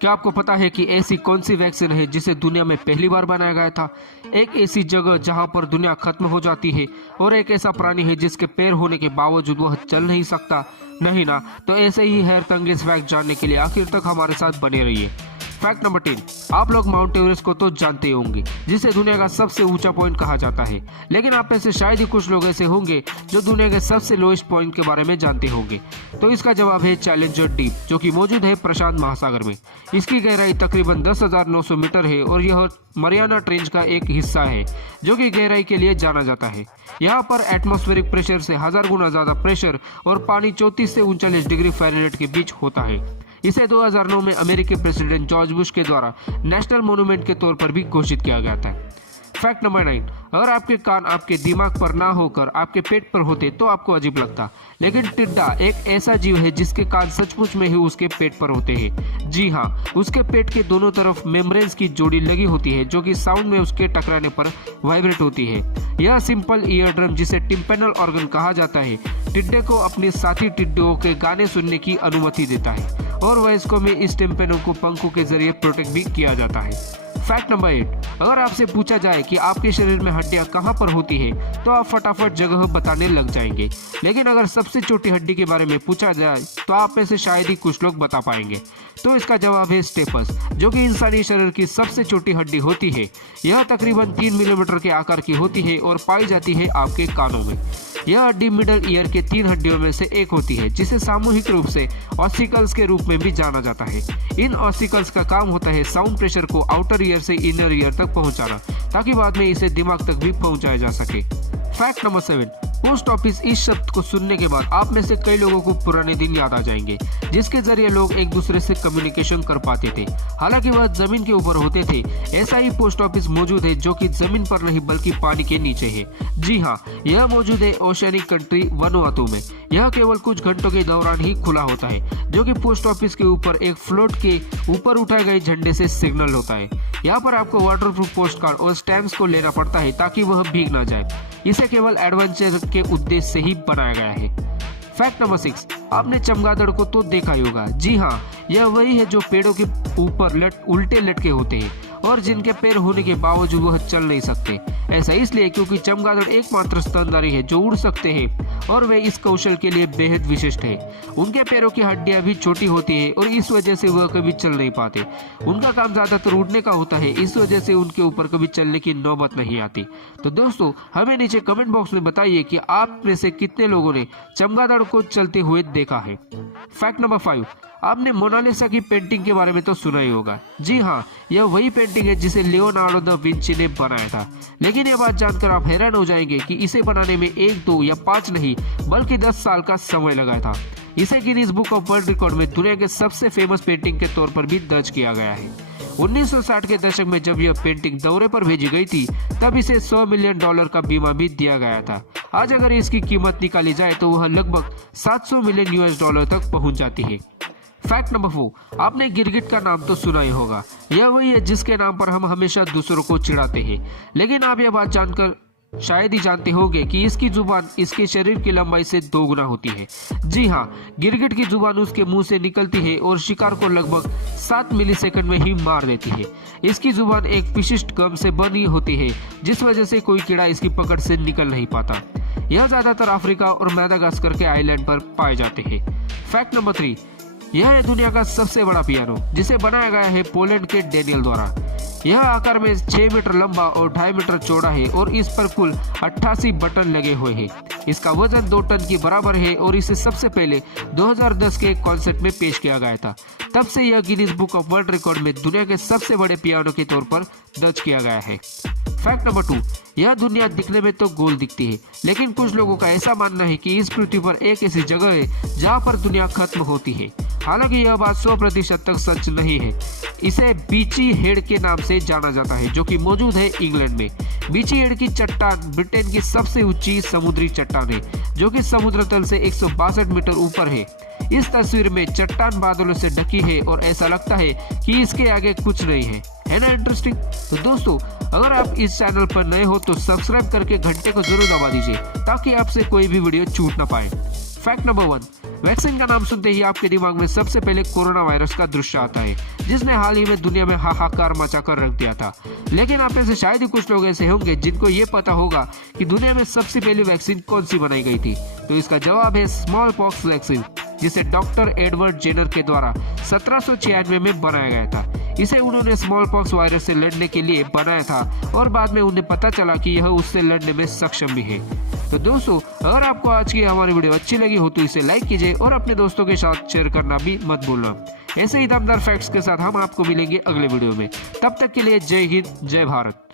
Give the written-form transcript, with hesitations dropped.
क्या आपको पता है कि ऐसी कौन सी वैक्सीन है जिसे दुनिया में पहली बार बनाया गया था? एक ऐसी जगह जहां पर दुनिया खत्म हो जाती है और एक ऐसा प्राणी है जिसके पैर होने के बावजूद वह चल नहीं सकता। नहीं ना, तो ऐसे ही हैरतअंगेज फैक्ट जानने के लिए आखिर तक हमारे साथ बने रहिए। फैक्ट नंबर 10, आप लोग माउंट एवरेस्ट को तो जानते होंगे, जिसे दुनिया का सबसे ऊंचा पॉइंट कहा जाता है। लेकिन आप में से शायद ही कुछ लोग ऐसे होंगे जो दुनिया के सबसे लोएस्ट पॉइंट के बारे में जानते होंगे। तो इसका जवाब है चैलेंजर डीप, जो कि मौजूद है प्रशांत महासागर में। इसकी गहराई तकरीबन 10,900 मीटर है और यह मरियाना ट्रेंच का एक हिस्सा है, जो कि गहराई के लिए जाना जाता है। यहाँ पर एटमॉस्फेरिक प्रेशर से 1000 गुना ज्यादा प्रेशर और पानी 34 से 39 डिग्री फ़ारेनहाइट के बीच होता है। इसे 2009 में अमेरिकी प्रेसिडेंट जॉर्ज बुश के द्वारा नेशनल मॉन्यूमेंट के तौर पर भी घोषित किया गया था। फैक्ट नंबर 9, अगर आपके कान आपके दिमाग पर ना होकर आपके पेट पर होते तो आपको अजीब लगता, लेकिन टिड्डा एक ऐसा जीव है जिसके कान सचमुच में ही उसके पेट पर होते हैं। जी हाँ, उसके पेट के दोनों तरफ मेम्ब्रेन्स की जोड़ी लगी होती है, जो कि साउंड में उसके टकराने पर वाइब्रेट होती है। यह सिंपल ईयर ड्रम, जिसे टिम्पेनल ऑर्गन कहा जाता है, टिड्डे को अपने साथी टिड्डों के गाने सुनने की अनुमति देता है और वयस्कों में इस टिम्पेनल को पंखों के जरिए प्रोटेक्ट भी किया जाता है। फैक्ट नंबर 8, अगर आपसे पूछा जाए कि आपके शरीर में हड्डियां कहां पर होती है तो आप फटाफट जगह बताने लग जाएंगे। लेकिन अगर सबसे छोटी हड्डी के बारे में पूछा जाए तो आप में से शायद ही कुछ लोग बता पाएंगे। तो इसका जवाब है स्टेपस, जो कि इंसानी शरीर की सबसे छोटी हड्डी होती है। यह तकरीबन 3 मिलीमीटर के आकार की होती है और पाई जाती है आपके कानों में। यह हड्डी मिडल ईयर के 3 हड्डियों में से एक होती है, जिसे सामूहिक रूप से ऑसिकल्स के रूप में भी जाना जाता है। इन ऑसिकल्स का काम होता है साउंड प्रेशर को आउटर ईयर से इनर ईयर तक पहुंचाना, ताकि बाद में इसे दिमाग तक भी पहुंचाया जा सके। फैक्ट नंबर 7, पोस्ट ऑफिस इस शब्द को सुनने के बाद आप में से कई लोगों को पुराने दिन याद आ जाएंगे, जिसके जरिए लोग एक दूसरे से कम्युनिकेशन कर पाते थे। हालांकि वह जमीन के ऊपर होते थे। ऐसा ही पोस्ट ऑफिस मौजूद है जो कि जमीन पर नहीं बल्कि पानी के नीचे है। जी हाँ, यह मौजूद है ओशियानिक कंट्री वनुआतू में। यह केवल कुछ घंटों के दौरान ही खुला होता है, जो कि पोस्ट ऑफिस के ऊपर एक फ्लोट के ऊपर उठाए गए झंडे से सिग्नल होता है। यहाँ पर आपको वाटरप्रूफ पोस्ट कार्ड और स्टैम्प्स को लेना पड़ता है ताकि वह भीग ना जाए। इसे केवल एडवेंचर के उद्देश्य से ही बनाया गया है। फैक्ट नंबर 6, आपने चमगादड़ को तो देखा ही होगा। जी हाँ, यह वही है जो पेड़ों के ऊपर उल्टे लटके होते हैं और जिनके पैर होने के बावजूद वह चल नहीं सकते। ऐसा इसलिए क्योंकि चमगादड़ एकमात्र स्तनधारी है जो उड़ सकते हैं और वे इस कौशल के लिए बेहद विशिष्ट है। उनके पैरों की हड्डियां भी छोटी होती है और इस वजह से वह कभी चल नहीं पाते। उनका काम ज्यादातर उड़ने का होता है, इस वजह से उनके ऊपर कभी चलने की नौबत नहीं आती। तो दोस्तों, हमें नीचे कमेंट बॉक्स में बताइए कि आप में से कितने लोगों ने चमगादड़ को चलते हुए देखा है। फैक्ट नंबर 5, आपने मोनालिसा की पेंटिंग के बारे में तो सुना ही होगा। जी हाँ, यह वही पेंटिंग है जिसे लियोनार्डो दा विंची ने बनाया था। लेकिन यह बात जानकर आप हैरान हो जाएंगे कि इसे बनाने में 1, 2 या 5 नहीं बल्कि 10 साल का समय लगा था। इसे Guinness book of world record में दुनिया के सबसे फेमस पेंटिंग के तौर पर भी दर्ज किया गया है। 1960 के दशक में जब यह पेंटिंग दौरे पर भेजी गई थी, तब इसे $100 मिलियन का बीमा भी दिया गया था। आज अगर इसकी कीमत निकाली जाए तो वह लगभग $700 मिलियन तक पहुंच जाती है। फैक्ट नंबर 4, आपने गिरगिट का नाम तो सुना ही होगा। यह वही है जिसके नाम पर हम हमेशा दूसरों को चिढ़ाते हैं। लेकिन आप यह बात जानकर शायद ही जानते होंगे कि इसकी जुबान इसके शरीर की लंबाई से 2 गुना होती है। जी हाँ, गिरगिट की जुबान उसके मुंह से निकलती है और शिकार को लगभग 7 मिलीसेकंड में ही मार देती है। इसकी जुबान एक विशिष्ट गम से बनी होती है, जिस वजह से कोई कीड़ा इसकी पकड़ से निकल नहीं पाता। यह ज्यादातर अफ्रीका और मैदागास्कर के आइलैंड पर पाए जाते हैं। फैक्ट नंबर 3, यह है दुनिया का सबसे बड़ा पियानो, जिसे बनाया गया है पोलैंड के डेनियल द्वारा। यह आकार में 6 मीटर लंबा और 2.5 मीटर चौड़ा है और इस पर कुल 88 बटन लगे हुए हैं। इसका वजन 2 टन के बराबर है और इसे सबसे पहले 2010 के कॉन्सर्ट में पेश किया गया था। तब से यह Guinness book of world record में दुनिया के सबसे बड़े पियानो के तौर पर दर्ज किया गया है। फैक्ट नंबर 2, यह दुनिया दिखने में तो गोल दिखती है, लेकिन कुछ लोगों का ऐसा मानना है कि इस पृथ्वी पर एक ऐसी जगह है जहाँ पर दुनिया खत्म होती है। हालांकि यह बात 100% तक सच नहीं है। इसे बीची हेड के नाम से जाना जाता है, जो कि मौजूद है इंग्लैंड में। बीची हेड की चट्टान ब्रिटेन की सबसे ऊंची समुद्री चट्टान है, जो कि समुद्र तल से 162 मीटर ऊपर है। इस तस्वीर में चट्टान बादलों से ढकी है और ऐसा लगता है कि इसके आगे कुछ नहीं है ना इंटरेस्टिंग? तो दोस्तों, अगर आप इस चैनल पर नए हो तो सब्सक्राइब करके घंटे को जरूर दबा दीजिए ताकि आपसे कोई भी वीडियो छूट ना पाए। फैक्ट नंबर 1, वैक्सीन का नाम सुनते ही आपके दिमाग में सबसे पहले कोरोना वायरस का दृश्य आता है, जिसने हाल ही में दुनिया में हाहाकार मचा कर रख दिया था। लेकिन आप में से शायद ही कुछ लोग ऐसे होंगे जिनको ये पता होगा कि दुनिया में सबसे पहली वैक्सीन कौन सी बनाई गई थी। तो इसका जवाब है स्मॉल पॉक्स वैक्सीन, जिसे डॉक्टर एडवर्ड जेनर के द्वारा 1796 में बनाया गया था। इसे उन्होंने स्मॉल पॉक्स वायरस से लड़ने के लिए बनाया था और बाद में उन्हें पता चला कि यह उससे लड़ने में सक्षम भी है। तो दोस्तों, अगर आपको आज की हमारी वीडियो अच्छी लगी हो तो इसे लाइक कीजिए और अपने दोस्तों के साथ शेयर करना भी मत भूलना। ऐसे ही दमदार फैक्ट्स के साथ हम आपको मिलेंगे अगले वीडियो में। तब तक के लिए जय हिंद, जय भारत।